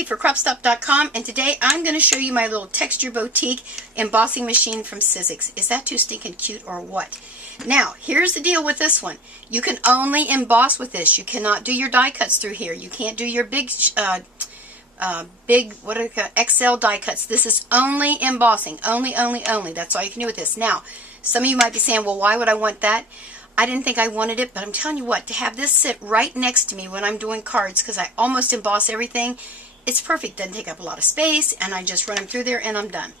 Peggy for CropStop.com, and today I'm going to show you my little texture boutique embossing machine from Sizzix. Is that too stinking cute or what? Now, here's the deal with this one. You can only emboss with this. You cannot do your die cuts through here. You can't do your big what are they, XL die cuts. This is only embossing. Only. That's all you can do with this. Now, some of you might be saying, well, why would I want that? I didn't think I wanted it, but I'm telling you what, to have this sit right next to me when I'm doing cards, because I almost emboss everything, it's perfect. Doesn't take up a lot of space, and I just run them through there and I'm done.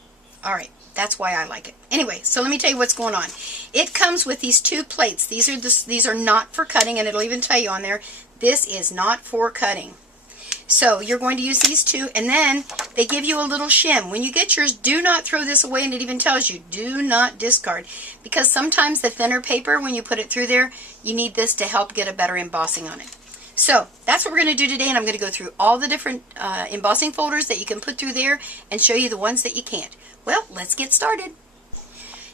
Alright, that's why I like it. Anyway, so let me tell you what's going on. It comes with these two plates. These are not for cutting, and it'll even tell you on there, this is not for cutting. So you're going to use these two, and then they give you a little shim. When you get yours, do not throw this away, and it even tells you, do not discard. Because sometimes the thinner paper, when you put it through there, you need this to help get a better embossing on it. So that's what we're going to do today, and I'm going to go through all the different embossing folders that you can put through there and show you the ones that you can't. Well, let's get started.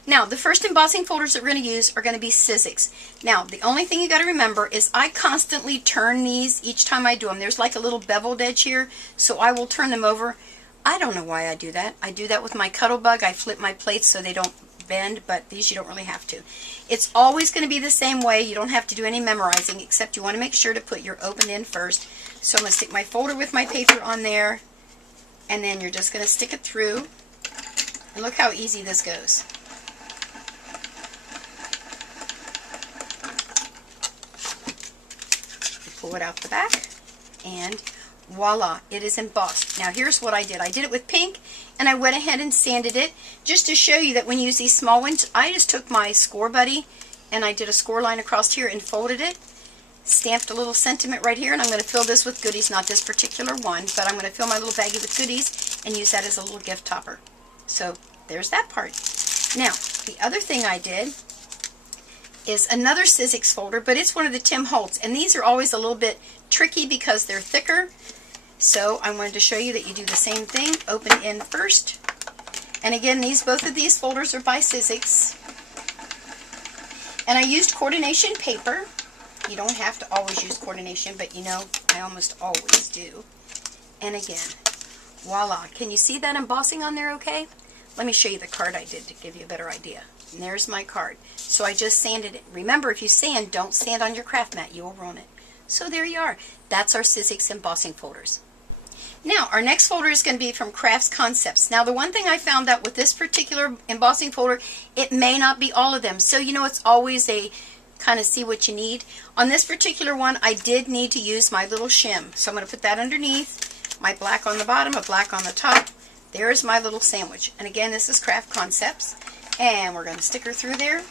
Now, the first embossing folders that we're going to use are going to be Sizzix. Now, the only thing you got to remember is I constantly turn these each time I do them. There's like a little beveled edge here, so I will turn them over. I don't know why I do that. I do that with my Cuttlebug. I flip my plates so they don't bend, but these you don't really have to. It's always going to be the same way. You don't have to do any memorizing, except you want to make sure to put your open end first. So I'm going to stick my folder with my paper on there, and then you're just going to stick it through. And look how easy this goes. Pull it out the back, and voila, it is embossed. Now here's what I did. I did it with pink, and I went ahead and sanded it just to show you that when you use these small ones, I just took my score buddy and I did a score line across here and folded it, stamped a little sentiment right here, and I'm going to fill this with goodies, not this particular one, but I'm going to fill my little baggie with goodies and use that as a little gift topper. So there's that part. Now, the other thing I did is another Sizzix folder, but it's one of the Tim Holtz, and these are always a little bit tricky because they're thicker. So I wanted to show you that you do the same thing. Open in first, and again, both of these folders are by Sizzix. And I used coordination paper. You don't have to always use coordination, but you know I almost always do. And again, voila! Can you see that embossing on there? Okay. Let me show you the card I did to give you a better idea. And there's my card. So I just sanded it. Remember, if you sand, don't sand on your craft mat. You will ruin it. So there you are. That's our Sizzix embossing folders. Now, our next folder is going to be from Crafts Concepts. Now, the one thing I found out with this particular embossing folder, it may not be all of them. So, you know, it's always a kind of see what you need. On this particular one, I did need to use my little shim. So I'm going to put that underneath. My black on the bottom, a black on the top. There's my little sandwich. And again, this is Craft Concepts. And we're going to stick her through there.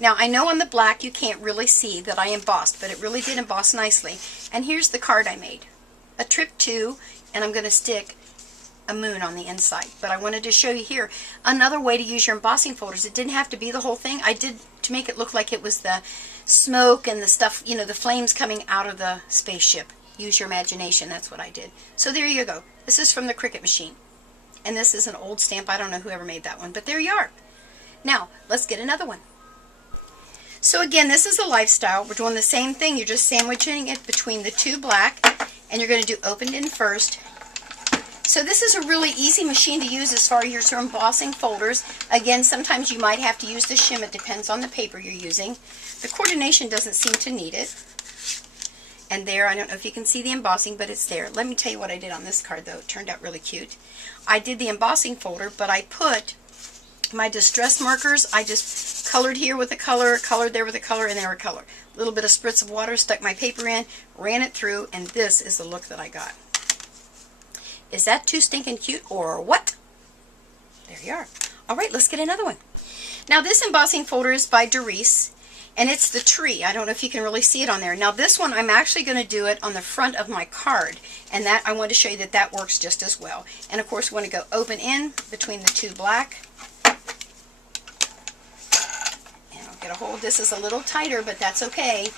Now, I know on the black you can't really see that I embossed, but it really did emboss nicely. And here's the card I made. A trip to, and I'm going to stick a moon on the inside. But I wanted to show you here another way to use your embossing folders. It didn't have to be the whole thing. I did to make it look like it was the smoke and the stuff, you know, the flames coming out of the spaceship. Use your imagination. That's what I did. So there you go. This is from the Cricut machine. And this is an old stamp. I don't know whoever made that one, but there you are. Now, let's get another one. So again, this is a lifestyle. We're doing the same thing. You're just sandwiching it between the two black, and you're going to do opened in first. So this is a really easy machine to use as far as your embossing folders. Again, sometimes you might have to use the shim. It depends on the paper you're using. The coordination doesn't seem to need it. And there, I don't know if you can see the embossing, but it's there. Let me tell you what I did on this card, though. It turned out really cute. I did the embossing folder, but I put my distress markers. I just colored here with a color, colored there with a color, and there a color. A little bit of spritz of water, stuck my paper in, ran it through, and this is the look that I got. Is that too stinking cute or what? There you are. All right, let's get another one. Now, this embossing folder is by Darice. And it's the tree. I don't know if you can really see it on there. Now this one, I'm actually going to do it on the front of my card. And that I want to show you that that works just as well. And of course, we want to go open in between the two black. And I'll get a hold. This is a little tighter, but that's okay.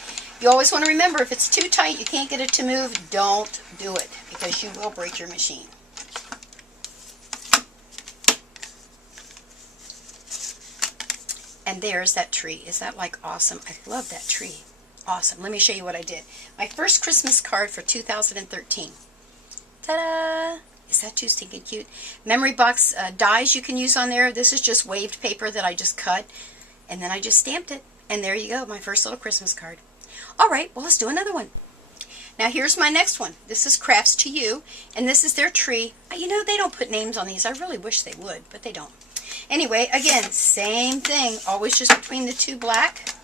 You always want to remember, if it's too tight, you can't get it to move, don't do it. Because you will break your machine. And there's that tree. Is that like awesome? I love that tree. Awesome. Let me show you what I did. My first Christmas card for 2013. Ta-da! Is that too stinking cute? Memory box dies you can use on there. This is just waved paper that I just cut. And then I just stamped it. And there you go, my first little Christmas card. Alright, well let's do another one. Now here's my next one. This is Crafts to You. And this is their tree. You know, they don't put names on these. I really wish they would, but they don't. Anyway, again, same thing. Always just between the two black.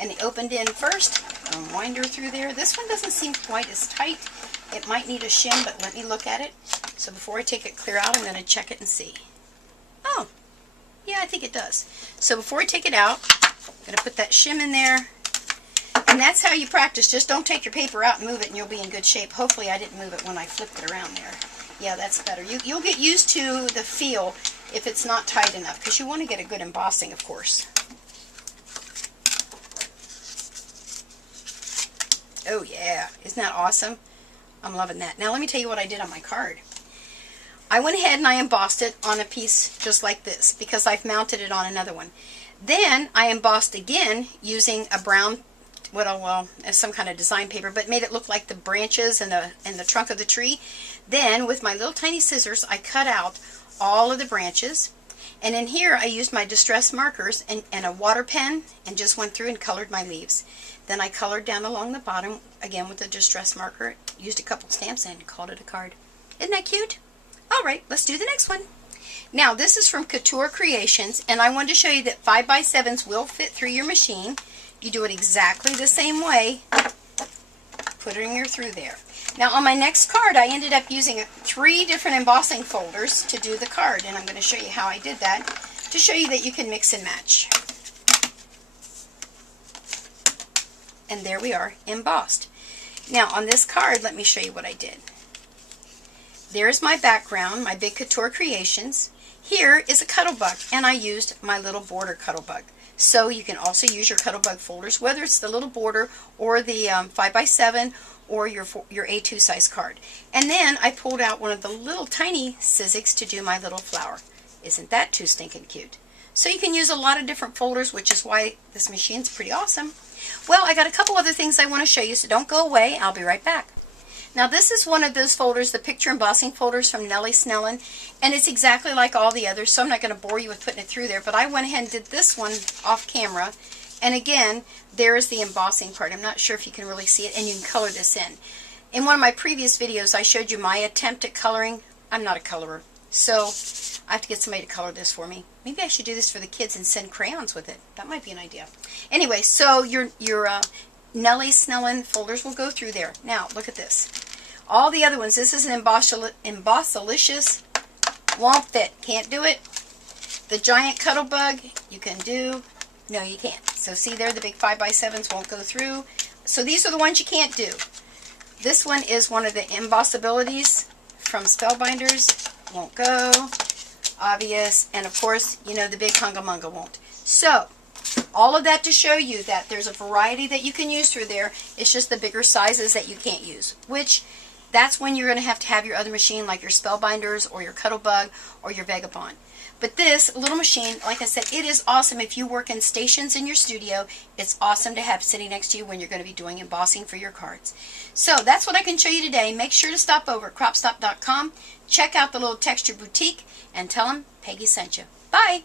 And the opened end first. And wind her through there. This one doesn't seem quite as tight. It might need a shim, but let me look at it. So before I take it clear out, I'm going to check it and see. Oh, yeah, I think it does. So before I take it out, I'm going to put that shim in there. And that's how you practice. Just don't take your paper out and move it and you'll be in good shape. Hopefully I didn't move it when I flipped it around there. Yeah, that's better. You'll get used to the feel if it's not tight enough, because you want to get a good embossing, of course. Oh yeah, isn't that awesome? I'm loving that. Now let me tell you what I did on my card. I went ahead and I embossed it on a piece just like this because I've mounted it on another one. Then I embossed again using a brown, well, some kind of design paper, but made it look like the branches and the trunk of the tree. Then with my little tiny scissors, I cut out all of the branches. And in here I used my distress markers and a water pen and just went through and colored my leaves. Then I colored down along the bottom again with a distress marker, used a couple stamps and called it a card. Isn't that cute? Alright, let's do the next one. Now this is from Couture Creations, and I wanted to show you that 5x7s will fit through your machine. You do it exactly the same way, putting her through there. Now on my next card I ended up using 3 different embossing folders to do the card, and I'm going to show you how I did that to show you that you can mix and match. And there we are, embossed. Now on this card, let me show you what I did. There's my background, my big Couture Creations. Here is a Cuttlebug, and I used my little border Cuttlebug. So you can also use your Cuttlebug folders, whether it's the little border or the 5x7 or your A2 size card. And then I pulled out one of the little tiny Sizzix to do my little flower. Isn't that too stinking cute? So you can use a lot of different folders, which is why this machine's pretty awesome. Well, I got a couple other things I want to show you, so don't go away. I'll be right back. Now this is one of those folders, the picture embossing folders from Nellie Snellen, and it's exactly like all the others, so I'm not going to bore you with putting it through there, but I went ahead and did this one off camera, and again, there is the embossing part. I'm not sure if you can really see it, and you can color this in. In one of my previous videos, I showed you my attempt at coloring. I'm not a colorer, so I have to get somebody to color this for me. Maybe I should do this for the kids and send crayons with it. That might be an idea. Anyway, so your Nellie Snellen folders will go through there. Now, look at this. All the other ones, this is an Embossalicious, won't fit. Can't do it. The giant Cuttlebug, you can do. No, you can't. So see there, the big 5x7s won't go through. So these are the ones you can't do. This one is one of the Embossabilities from Spellbinders. Won't go. Obvious. And of course, you know, the big Hunga Munga won't. So, all of that to show you that there's a variety that you can use through there. It's just the bigger sizes that you can't use. Which, that's when you're going to have your other machine, like your Spellbinders or your Cuttlebug or your Vagabond. But this little machine, like I said, it is awesome if you work in stations in your studio. It's awesome to have sitting next to you when you're going to be doing embossing for your cards. So that's what I can show you today. Make sure to stop over at CropStop.com, check out the little texture boutique, and tell them Peggy sent you. Bye!